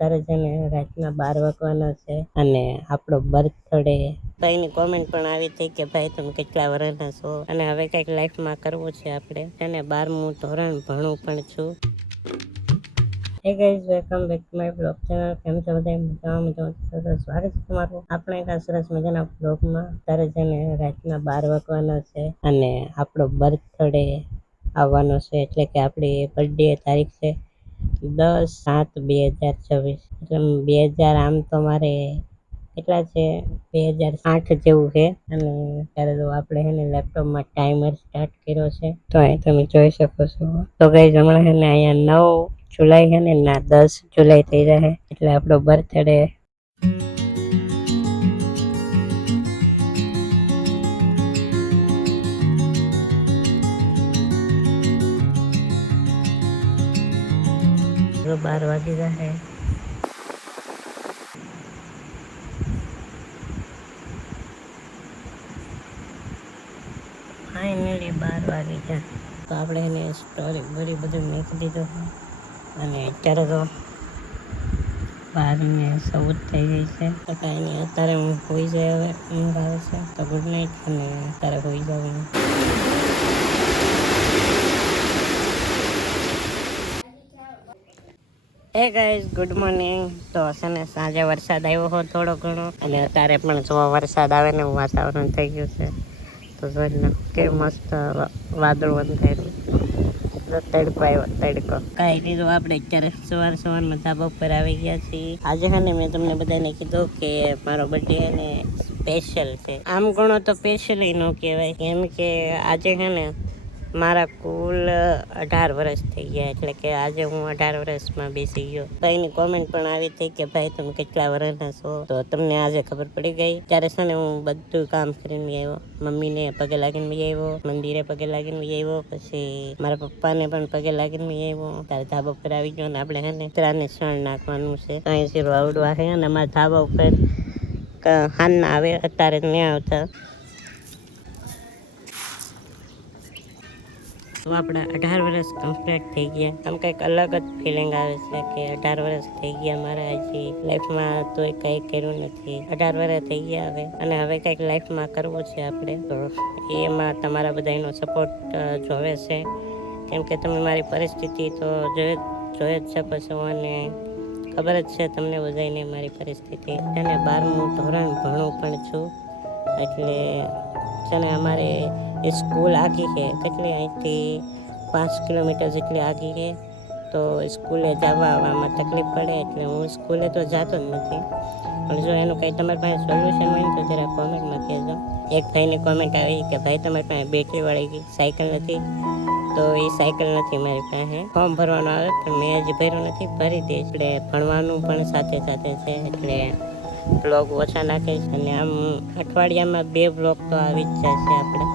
તારે છે ને રાતના 12 વાગવાનો છે અને આપણો બર્થડે. ભાઈની કોમેન્ટ પણ આવી હતી કે ભાઈ તમે કેટલા વર્ષના છો અને હવે કંઈક લાઈફમાં કરવું છે આપણે. અને 12મું ધોરણ ભણું પણ છું. Hey guys, welcome back to my blog channel. કેમ છો બધા? મજામાં? સ્વાગત છે તમારું આપણે એક સરસ મજાના બ્લોગમાં. તારે છે ને રાતના 12 વાગવાના છે અને આપણો બર્થડે આવવાનો છે, એટલે કે આપણી બર્થડે તારીખ છે 10/7/2026. એટલે 2000 આમ તો મારે કેટલા છે 2008 જેવું છે. અને ત્યારે તો આપણે છે ને લેપટોપમાં ટાઈમર સ્ટાર્ટ કર્યો છે, તો અહીં તમે જોઈ શકો છો. તો ગાઈઝ હમણાં છે ને અહીંયા 9 જુલાઈ છે ને ના 10 જુલાઈ થઈ જાય એટલે આપણો બર્થડે. જો 12 વાગી જાય. ફાઇનલી 12 વાગી જાય. તો આપણે એને સ્ટોરી બોરી બધું મૂકી દીધું અને અત્યારે તો 12:14 થઈ ગઈ છે. તો કાંઈ નહીં, અત્યારે હું હોઈ જાય. હવે ઊંઘ આવે છે તો ગુડ નાઇટ અને અત્યારે હોઈ જવાનું. Hey guys, good morning. તો છે ને સાંજે વરસાદ આવ્યો હોય થોડો ઘણો અને અત્યારે પણ જો વરસાદ આવે ને વાતાવરણ થઈ ગયું છે. તો જોઈ લો કે મસ્ત વાદળ બંધાયેલું. તડકો આવ્યો, તડકો. કાંઈ લીધું આપણે અત્યારે સવારમાં ધાબા ઉપર આવી ગયા છીએ. આજે છે ને મેં તમને બધાને કીધું કે મારો બર્થડે છે ને સ્પેશિયલ છે. આમ ઘણો તો સ્પેશિયલ ન કહેવાય, કેમ કે આજે છે ને મારા કુલ 18 વર્ષ થઈ ગયા. એટલે કે આજે હું 18 વર્ષમાં બેસી ગયો. ભાઈની કોમેન્ટ પણ આવી હતી કે ભાઈ તમે કેટલા વર્ષના છો, તો તમને આજે ખબર પડી ગઈ. ત્યારે છે ને હું બધું કામ કરીને આવ્યો. મમ્મીને પગે લાગીને આવ્યો, મંદિરે પગે લાગીને આવ્યો, પછી મારા પપ્પાને પણ પગે લાગીને આવ્યો. ત્યારે ધાબા ઉપર આવી ગયો ને આપણે છે ને ત્રાને શણ નાખવાનું છે. અહીં શીરો આવડવા છે અને અમારા ધાબા ઉપર હાન ના આવે, અત્યારે નહીં આવતા. તો આપણા 18 વર્ષ કમ્પ્લીટ થઈ ગયા. આમ કંઈક અલગ જ ફિલિંગ આવે છે કે 18 વર્ષ થઈ ગયા મારા. હજી લાઈફમાં તો કંઈ કર્યું નથી. 18 વર્ષ થઈ ગયા હવે, અને હવે કંઈક લાઈફમાં કરવું છે આપણે. તો એમાં તમારા બધાનો સપોર્ટ જોવે છે, કેમ કે તમે મારી પરિસ્થિતિ તો જોઈ જ શકો છો અને ખબર જ છે તમને બધાને મારી પરિસ્થિતિ. અને 12મું ધોરણ ભણું પણ છું. એટલે છે ને અમારે એ સ્કૂલ આગી છે, કેટલી અહીંથી 5 કિલોમીટર જેટલી આગી છે. તો સ્કૂલે જવા આવવામાં તકલીફ પડે, એટલે હું સ્કૂલે તો જતો જ નથી. પણ જો એનું કંઈ તમારી પાસે સોલ્યુશન હોય ને તો જરા કોમેન્ટમાં કહેજો. એક ભાઈની કોમેન્ટ આવી કે ભાઈ તમારી પાસે બેટરીવાળી સાયકલ નથી, તો એ સાયકલ નથી મારી પાસે. ફોર્મ ભરવાનું આવે પણ મેં હજી ભર્યું નથી, ભરી દઈશ. એટલે ભણવાનું પણ સાથે સાથે છે, એટલે બ્લોગ ઓછા નાખીશ. અને આમ અઠવાડિયામાં 2 બ્લોગ તો આવી જ જશે. આપણે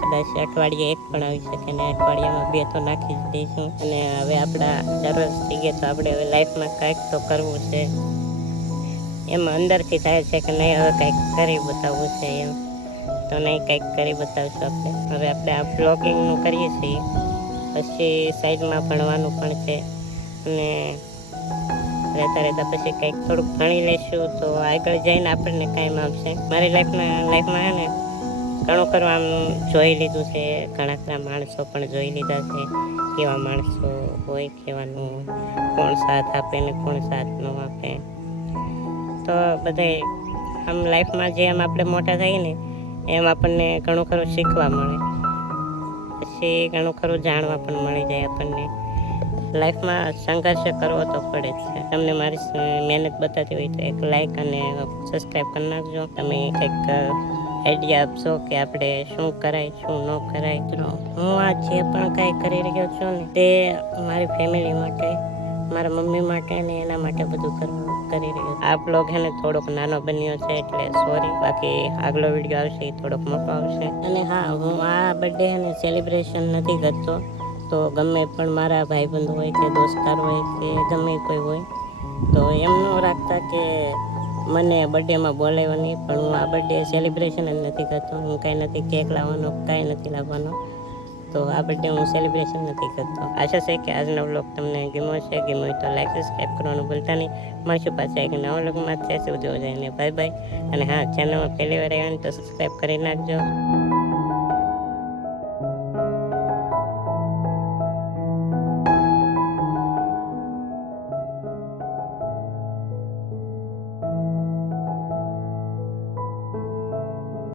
કદાચ અઠવાડિયે 1 પણ આવી શકે ને અઠવાડિયામાં 2 તો નાખી જ દઈશું. અને હવે આપણા 18 વર્ષ થઈ ગયા, તો આપણે હવે લાઈફમાં કંઈક તો કરવું છે. એમાં અંદરથી થાય છે કે નહીં હવે કંઈક કરી બતાવવું છે એમ. તો નહીં, કંઈક કરી બતાવશું આપણે. હવે આપણે આ બ્લોગિંગનું કરીએ છીએ, પછી સાઈડમાં ભણવાનું પણ છે. અને રહેતા પછી કંઈક થોડુંક ભણી લઈશું તો આગળ જઈને આપણને કાંઈ આવશે. મારી લાઈફમાં છે ને ઘણું ખરું આમ જોઈ લીધું છે. ઘણા ખરા માણસો પણ જોઈ લીધા છે, કેવા માણસો હોય, કેવાનું કોણ સાથ આપે ને કોણ સાથ ન આપે. તો બધે આમ લાઈફમાં જેમ આપણે મોટા થઈએ ને એમ આપણને ઘણું ખરું શીખવા મળે, પછી ઘણું ખરું જાણવા પણ મળી જાય આપણને. લાઈફમાં સંઘર્ષ કરવો તો પડે જ છે. તમને મારી મહેનત બતાવતી હોય તો એક લાઈક અને સબસ્ક્રાઈબ કરી નાખજો. તમે કંઈક આઈડિયા આપશો કે આપણે શું કરાય શું ન કરાય. તો હું આ જે પણ કાંઈ કરી રહ્યો છું ને તે મારી ફેમિલી માટે, મારા મમ્મી માટે ને એના માટે બધું કરી રહ્યો. આ બ્લોગ છે ને થોડોક નાનો બન્યો છે એટલે સોરી. બાકી આગલો વિડીયો આવશે એ થોડોક મોટો આવશે. અને હા, હું આ બર્થડે ને સેલિબ્રેશન નથી કરતો. તો ગમે પણ મારા ભાઈબંધ હોય કે દોસ્તાર હોય કે ગમે કોઈ હોય તો એમ ન રાખતા કે મને બર્થડેમાં બોલાવ્યો નહીં. પણ હું આ બર્થડે સેલિબ્રેશન જ નથી કરતો. હું કાંઈ નથી કેક લાવવાનો, કાંઈ નથી લાવવાનો. તો તો આ બર્થડે હું સેલિબ્રેશન નથી કરતો. આશા છે કે આજનો વ્લોગ તમને ગમ્યો હોય તો લાઈક સબસ્ક્રાઈબ કરવાનું ભૂલતા નહીં. મળશું પાછા એક નવા વ્લોગમાં. ત્યાં સુધી જોઈને બાય બાય. અને હા, ચેનલમાં પહેલી વાર આવ્યા તો સબસ્ક્રાઈબ કરી નાખજો.